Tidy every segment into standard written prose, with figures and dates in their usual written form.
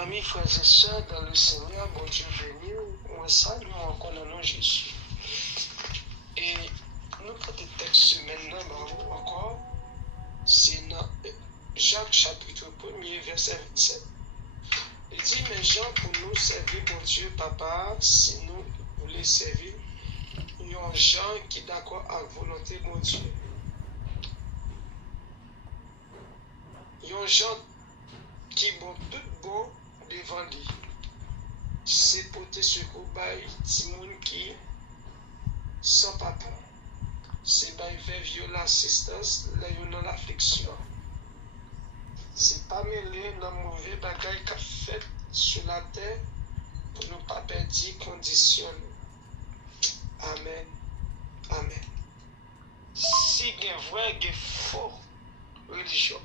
Amis, frères et sœurs, dans le Seigneur, bon Dieu béni, on salue encore dans nom Jésus. Et nous prenons des textes maintenant, encore, c'est dans Jacques chapitre 1er, verset 27. Il dit, mais Jean, pour nous servir, bon Dieu, Papa, si nous voulons servir, il y a un Jean qui est d'accord avec la volonté, bon Dieu. Il y a un Jean qui est bon, tout bon devant lui. C'est pour te secourir, petit monde qui sans papa. C'est vers violer l'assistance, là, il y a l'affliction. C'est pas mêlé dans le mauvais bagage qu'a fait sur la terre pour ne pas perdre condition. Amen. Amen. Si il y a vrai, il y a faux religion.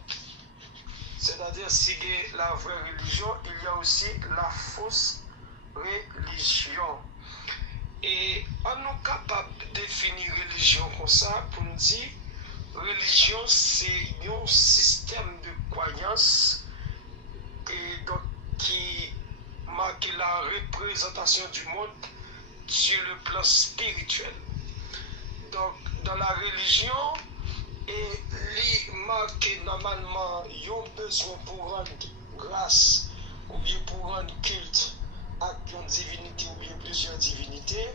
C'est-à-dire, si il y a la vraie religion, il y a aussi la fausse religion. Et on est capable de définir religion comme ça pour nous dire religion, c'est un système de croyance qui marque la représentation du monde sur le plan spirituel. Donc, dans la religion, et les marque normalement un besoin pour rendre grâce ou bien pour rendre culte à une divinité ou bien plusieurs divinités,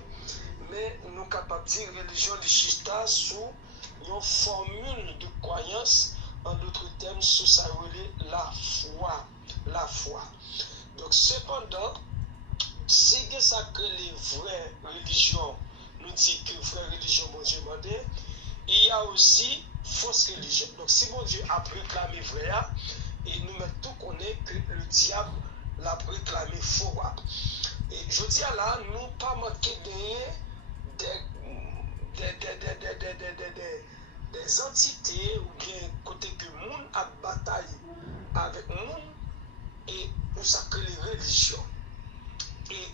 mais nous sommes capables de dire religion de Chista sous une formule de croyance, en d'autres termes, sous ça relève la foi. La foi. Donc, cependant, si ça que les vraies religions nous disent que vraie religion, mon Dieu, il y a aussi fausse religion. Donc, si mon Dieu a proclamé vrai, et nous mettons tout connaître que le diable l'a proclamé faux. Et je dis là, nous pas manquer des entités ou bien côté que le monde a bataille avec le monde et nous sacrer les religions. Et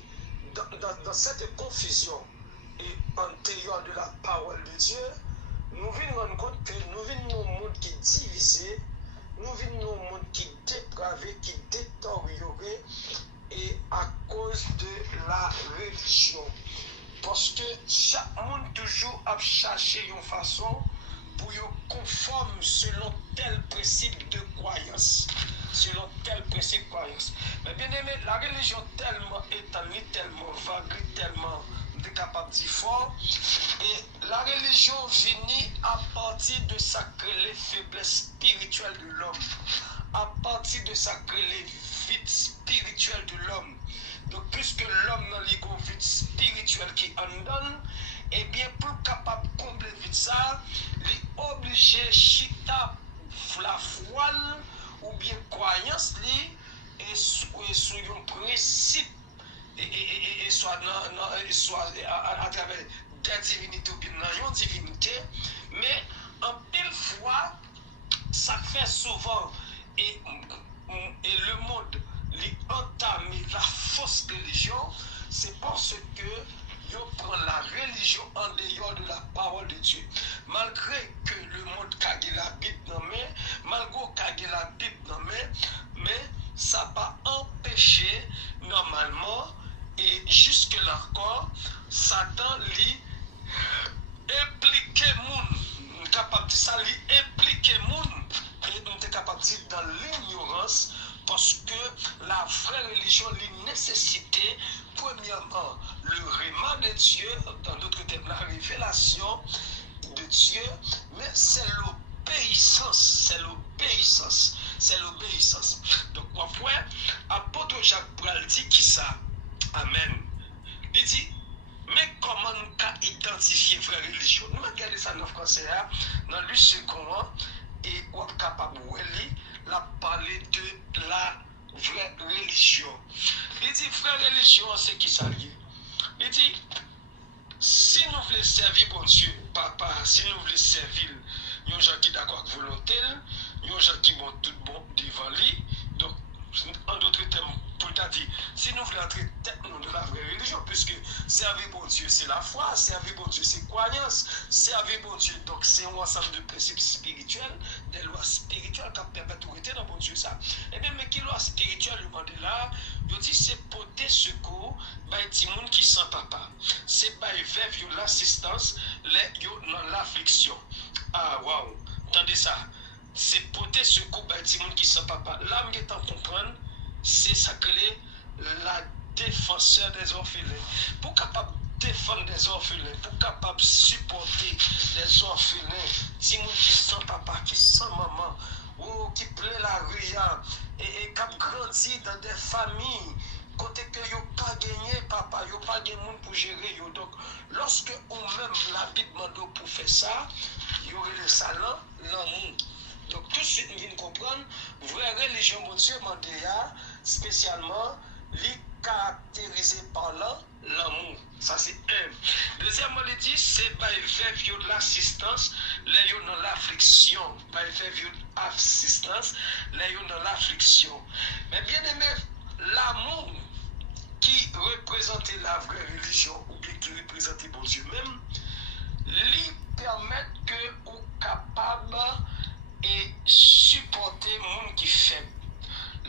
dans cette confusion et antérieure de la parole de Dieu, nous venons rendre compte que nous venons dans un monde qui est divisé, nous venons dans un monde qui est dépravé, qui est détérioré, et à cause de la religion. Parce que chaque monde toujours a cherché une façon pour être conforme selon tel principe de croyance. Selon tel principe de croyance. Mais bien aimé, la religion tellement étendue, tellement vague, tellement capable de dire fort, et la religion finit à partir de les faiblesses spirituelles de l'homme, à partir de les vides spirituelles de l'homme. Donc, puisque l'homme n'a les vides spirituelles qui en donne, et bien, pour capable de combler vite ça, il est obligé chita la foi ou bien croyance et sous un principe et soit à travers des divinités ou bien dans une divinité, mais en pile fois, ça fait souvent et le monde entame la fausse religion, c'est parce que ils prennent la religion en dehors de la parole de Dieu. Malgré que le monde cague la Bible dans main, malgré cague la Bible dans main, mais ça va empêcher normalement et jusque là encore, Satan lui implique moun, capable de ça lui implique moun, et nous sommes capables de dire dans l'ignorance, parce que la vraie religion lui nécessitait premièrement le réma de Dieu, dans d'autres termes la révélation de Dieu, mais c'est l'obéissance, c'est l'obéissance, c'est l'obéissance. Donc, après, apôtre Jacques Pral dit qui ça? Amen. Il dit, mais comment nous identifier vraie religion? Nous regardons ça dans le français, dans le second, et on est capable de parler de la vraie religion. Il dit, vraie religion, c'est qui ça lié? Il dit, si nous voulons servir bon Dieu, papa, si nous voulons servir, il y a des gens qui sont d'accord avec volonté, il y a des gens qui vont tout bon devant lui. Donc, en d'autres termes, pour dire, si nous voulons entrer tellement de la vraie religion, puisque servir bon Dieu, c'est la foi, servir bon Dieu, c'est croyance, servir bon Dieu, donc c'est un ensemble de principes spirituels, des lois spirituelles. spirituel qui permet de rester dans bon Dieu ça. Et bien, mais qui loi spirituel, le monde là, je dis c'est porter secours, bah, petit monde qui sent papa. C'est bah, vivre l'assistance, dans l'affliction. Ah, waouh, attendez ça. C'est porter secours, bah, petit monde qui sent papa. Là, je t'en comprendre, c'est ça que la défenseur des orphelins. Pour capable défendre des orphelins, pour capable supporter les orphelins, si moun qui sent papa, qui sent maman, ou qui plaît la rue, et qui a grandi dans des familles, côté que yo pas gagné papa, yo pas gagné moun pour gérer yo. Donc, lorsque ou même la Bible demande pour faire ça, il y aurait le salon, l'amour. Donc, tout de suite, nous venons comprendre, vraie religion, mon Dieu, spécialement, les caractérisé par l'amour. Ça, c'est un. Deuxièmement, il dit, c'est faire de l'assistance, les dans l'affliction. Faire de l'assistance, les dans l'affliction. Mais bien aimé, l'amour qui représentait la vraie religion, ou bien qui représentait bon Dieu même, lui permet que vous capable et supporter le monde qui est faible.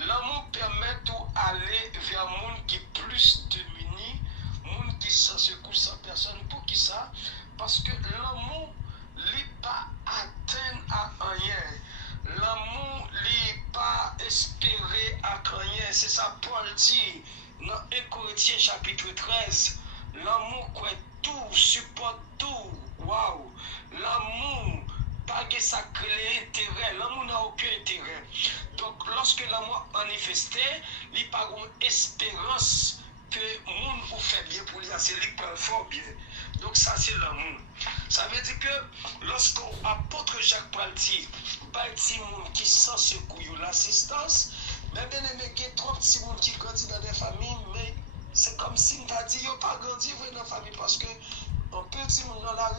L'amour permet d'aller vers le monde qui est plus démuni, le monde qui sans secours, sans personne. Pour qui ça? Parce que l'amour n'est pas atteint à rien. L'amour n'est pas espéré à rien. C'est ça Paul dit dans 1 Corinthiens chapitre 13. L'amour croit tout, supporte tout. Waouh! L'amour pas de sacré intérêt, l'amour n'a aucun intérêt. Donc, lorsque l'amour manifesté, il n'y a pas une espérance que le monde vous fait bien pour lui, c'est lui qui peut fort bien. Donc, ça, c'est l'amour. Ça veut dire que lorsqu'on apôtre Jacques Paul dit, petit monde qui sent secours, l'assistance, mais bien aimé, il y a trop de petits monde qui grandissent dans des familles, mais c'est comme si on va dire, il n'y a pas grandi dans la famille parce que un petit monde dans la